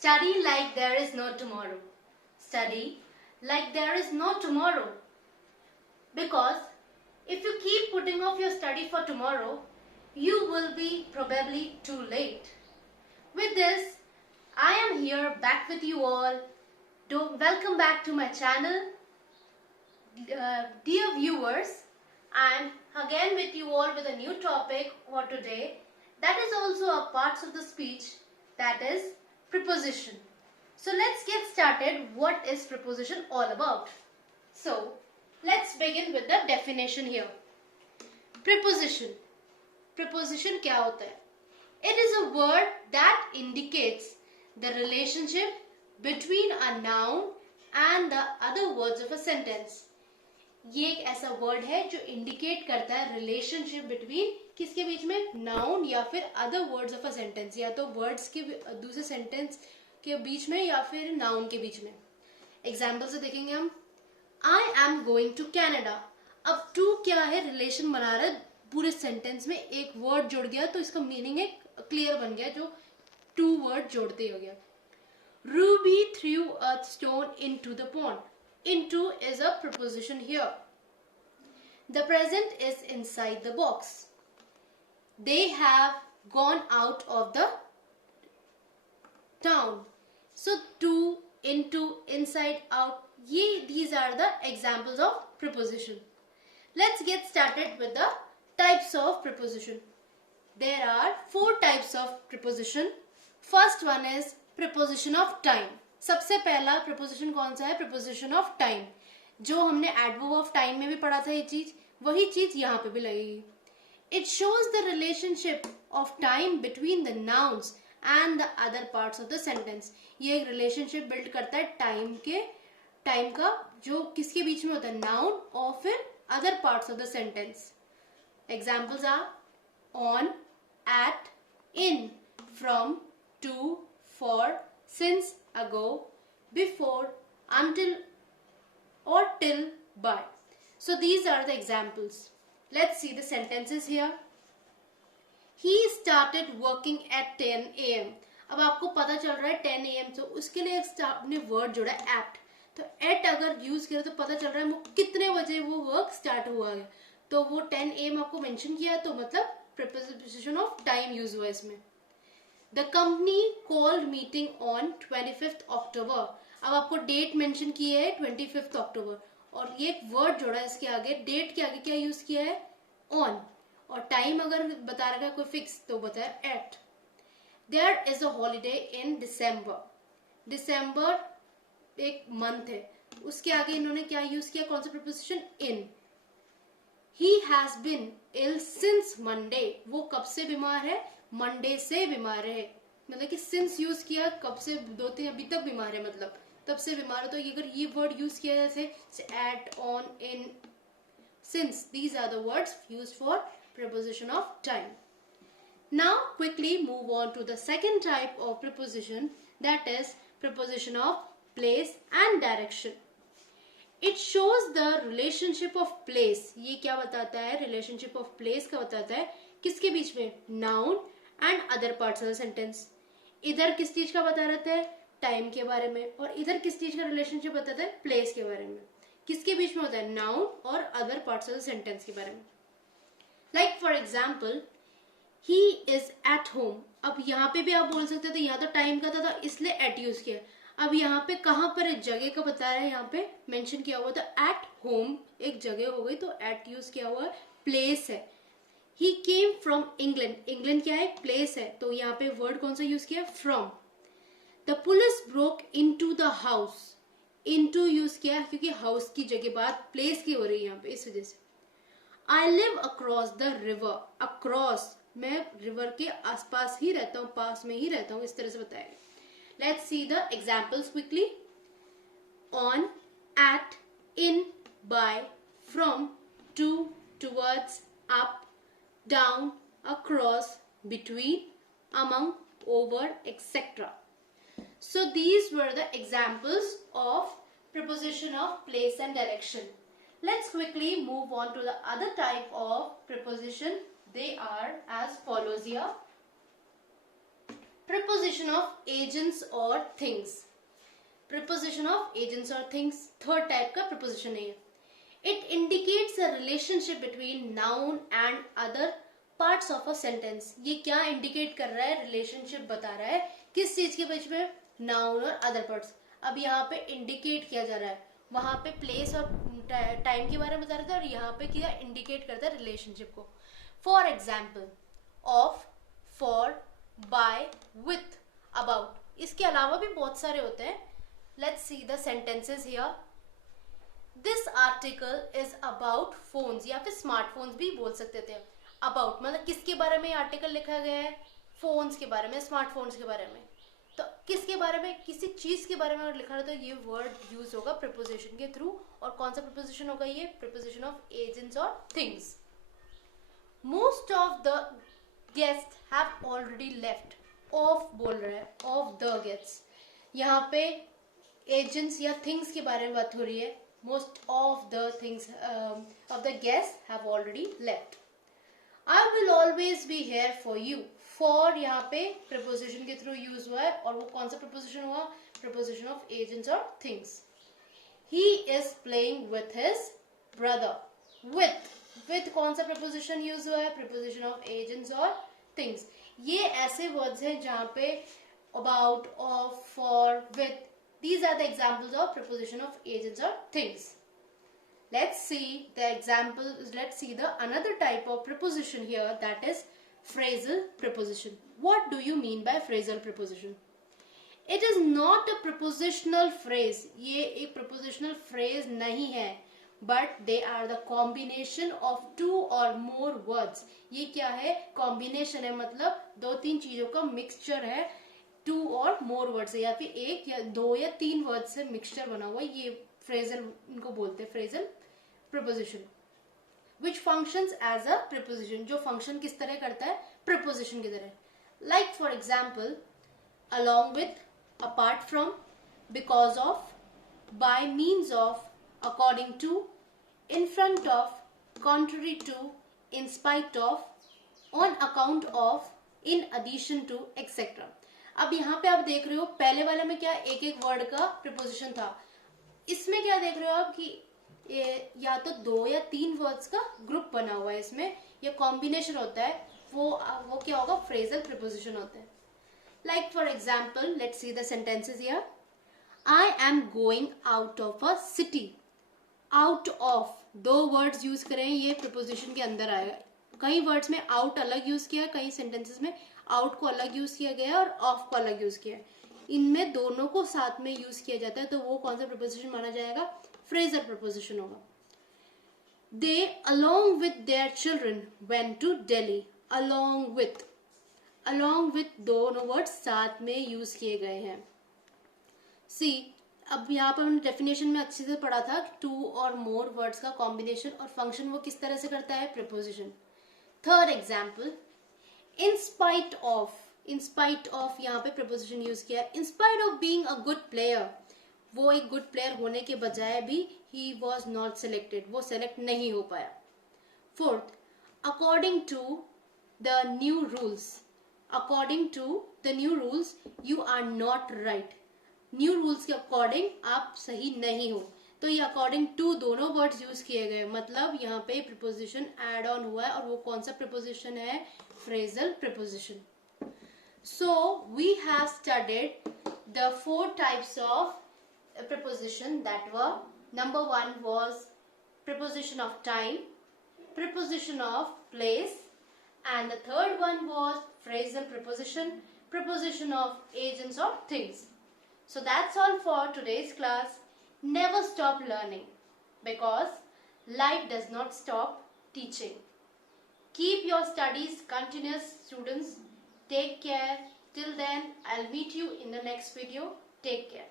Study like there is no tomorrow. Study like there is no tomorrow. Because if you keep putting off your study for tomorrow, you will be probably too late. With this, I am here back with you all. Welcome back to my channel. Dear viewers, I am again with you all with a new topic for today. That is also a part of the speech, that is preposition. So let's get started. What is preposition all about? So let's begin with the definition here. Preposition. Preposition क्या होता है? It is a word that indicates the relationship between a noun and the other words of a sentence. ये एक ऐसा word है जो indicate करता है रिलेशनशिप बिटवीन किसके बीच में, नाउन या फिर other words of a sentence, या तो वर्ड्स के दूसरे सेंटेंस के बीच में या फिर नाउन के बीच में. एग्जाम्पल से देखेंगे हम. I am going to Canada. अब टू क्या है, रिलेशन बना रहा है पूरे सेंटेंस में. एक वर्ड जुड़ गया तो इसका मीनिंग एक क्लियर बन गया, जो टू वर्ड जोड़ते हो गया. Ruby through a stone into the pond. Into is a preposition here. The present is inside the box. They have gone out of the town. So to, into, inside, out. These are the examples of preposition. Let's get started with the types of preposition. There are 4 types of preposition. First one is preposition of time. सबसे पहला preposition कौन सा है? Preposition of time. जो हमने adverb of time में भी पढ़ा था ये चीज, वही चीज यहाँ पे भी लगेगी. It shows the relationship of time between the nouns and the other parts of the sentence. ये एक रिलेशनशिप बिल्ड करता है टाइम का जो किसके बीच में होता है, नाउन और फिर other parts of the sentence. Examples are on, at, in, from, to, for, since, ago, before, until, or till, by. So these are the examples. Let's see the sentences here. He started working at 10 a.m. अब आपको पता चल रहा है 10 a.m. तो उसके लिए आपने वर्ड जोड़ा है at. तो at अगर यूज करें तो पता चल रहा है वो कितने बजे वो वर्क स्टार्ट हुआ है. तो वो 10 a.m. आपको मेंशन किया है, तो मतलब preposition ऑफ टाइम यूज हुआ है इसमें. The company called meeting on 25th October. अब आपको डेट मेंशन की है 25th October, और ये एक वर्ड जोड़ा है इसके आगे. डेट के आगे क्या यूज किया है, on, और टाइम अगर बता रखा है कोई फिक्स तो बताया at. There is a holiday in December. December एक मंथ है, उसके आगे इन्होंने क्या यूज किया, कौन सा preposition, in. He has been ill since Monday. वो कब से बीमार है, मंडे से बीमार है. मतलब कि सिंस यूज किया, कब से, 2-3 अभी तक बीमार है, मतलब तब से बीमार है. तो अगर ये वर्ड यूज किया जैसे at, on, in, since, these are the words used for preposition of time. Now quickly move on to the second type of preposition, that is preposition of place and direction. It shows the relationship of place. ये क्या बताता है, relationship of place का बताता है किसके बीच में, noun and other parts of the sentence. इधर किस चीज का बता रहता है, टाइम के बारे में, और इधर किस चीज का रिलेशनशिप बताता है, प्लेस के बारे में. किसके बीच में होता है, नाउन और other parts of the sentence के बारे में. Like for example, he is at home. अब यहाँ पे भी आप बोल सकते हो, तो यहाँ तो टाइम का था तो इसलिए एट यूज किया. अब यहाँ पे कहाँ पर एक जगह का बता रहा है, यहाँ पे मेंशन किया हुआ था एट होम, एक जगह हो गई तो एट यूज किया हुआ है. प्लेस है, He came from England. England क्या है, प्लेस है, तो यहाँ पे वर्ड कौन सा यूज किया, from. The police broke into the house. Into use किया क्योंकि हाउस की जगह बात प्लेस की हो रही है यहाँ पे, इस वजह से. I live across the river. Across, मैं रिवर के आसपास ही रहता हूँ, पास में ही रहता हूँ, इस तरह से बताया. Let's see the examples quickly. On, at, in, by, from, to, towards, up, down, across, between, among, over, etc. So these were the examples of preposition of place and direction. Let's quickly move on to the other type of preposition. They are as follows here. preposition of agents or things. Preposition of agents or things, third type का preposition है ये. It indicates a relationship between noun and other parts of a sentence. ये क्या indicate कर रहा है? Relationship बता रहा है किस चीज के बीच में? Noun और other parts. अब यहाँ पे indicate किया जा रहा है, वहां पे place और time के बारे में बता रहा था, और यहाँ पे क्या indicate करता है? Relationship को. For example, of, for, by, with, about. इसके अलावा भी बहुत सारे होते हैं. Let's see the sentences here. This article is about phones, या फिर smartphones भी बोल सकते थे. About मतलब किसके बारे में आर्टिकल लिखा गया है? फोन्स के बारे में, स्मार्टफोन्स के बारे में. तो किसके बारे में? किसी चीज के बारे में अगर लिखा है तो ये वर्ड यूज होगा प्रीपोजिशन के थ्रू. और कौन सा प्रीपोजिशन होगा ये? प्रीपोजिशन ऑफ एजेंट्स और things. Most of the guest have already left. Of बोल रहा है, ऑफ द गेट्स. यहाँ पे एजेंट्स या थिंग्स के बारे में बात हो रही है. Most of the things of the guests have already left. I will always be here for you. For यहाँ पे preposition के through use हुआ है, और वो कौन सा preposition हुआ? Preposition of agents or things. He is playing with his brother. With कौन सा preposition use हुआ है? Preposition of agents or things. ये ऐसे words हैं जहाँ पे about, of, for, with. These are the examples of preposition of agents or things. Let's see the example. Let's see the another type of preposition here, that is phrasal preposition. What do you mean by phrasal preposition? It is not a prepositional phrase. ये एक prepositional phrase नहीं है, but they are the combination of two or more words. ये क्या है? Combination है, मतलब दो तीन चीजों का mixture है. टू और मोर वर्ड्स है, या फिर एक या दो या तीन वर्ड से मिक्सचर बना हुआ. ये फ्रेजल इनको बोलते हैं, phrasal preposition. Which functions as a preposition, जो फंक्शन किस तरह करता है? प्रीपोजिशन की तरह. Like for example, along with, apart from, because of, by means of, according to, in front of, contrary to, in spite of, on account of, in addition to, etc. अब यहाँ पे आप देख रहे हो पहले वाले में क्या एक एक वर्ड का प्रीपोजिशन था. इसमें क्या देख रहे हो आप कि या तो दो या तीन वर्ड्स का ग्रुप बना हुआ है. इसमें ये कॉम्बिनेशन होता है, वो क्या होगा? फ्रेजल प्रीपोजिशन होता है. Like for example, let's see the sentences here. I am going out of a city. Out of दो वर्ड्स यूज करें, ये प्रीपोजिशन के अंदर आएगा. कई वर्ड्स में आउट अलग यूज किया है, कई सेंटेंसेस में आउट को अलग यूज किया गया है और ऑफ को अलग यूज किया है. इनमें दोनों को साथ में यूज किया जाता है, तो वो कौन सा प्रीपोजिशन माना जाएगा? फ्रेजल प्रीपोजिशन होगा. They along with their children went to Delhi. Along with दोनों वर्ड्स साथ में यूज किए गए हैं. सी, अब यहाँ पर हमने डेफिनेशन में अच्छे से पढ़ा था, टू और मोर वर्ड्स का कॉम्बिनेशन और फंक्शन वो किस तरह से करता है? Preposition. Third example, in spite of यहाँ पे preposition यूज किया है. in spite of being a good player, वो एक good player होने के बजाय भी he was not selected, वो select नहीं हो पाया. Fourth, according to the new rules you are not right. New rules के अकॉर्डिंग आप सही नहीं हो. तो ये अकॉर्डिंग टू दोनों वर्ड्स यूज किए गए, मतलब यहाँ पे प्रीपोजिशन एड ऑन हुआ है, और वो कौन सा प्रीपोजिशन है? Phrasal preposition. So we have studied the 4 types of preposition that were. Number 1 was preposition of time, preposition of place, and the third one was phrasal preposition of agents or things. So that's all for today's class. Never stop learning, because life does not stop teaching. Keep your studies continuous, students. Take care. Till then, I'll meet you in the next video. Take care.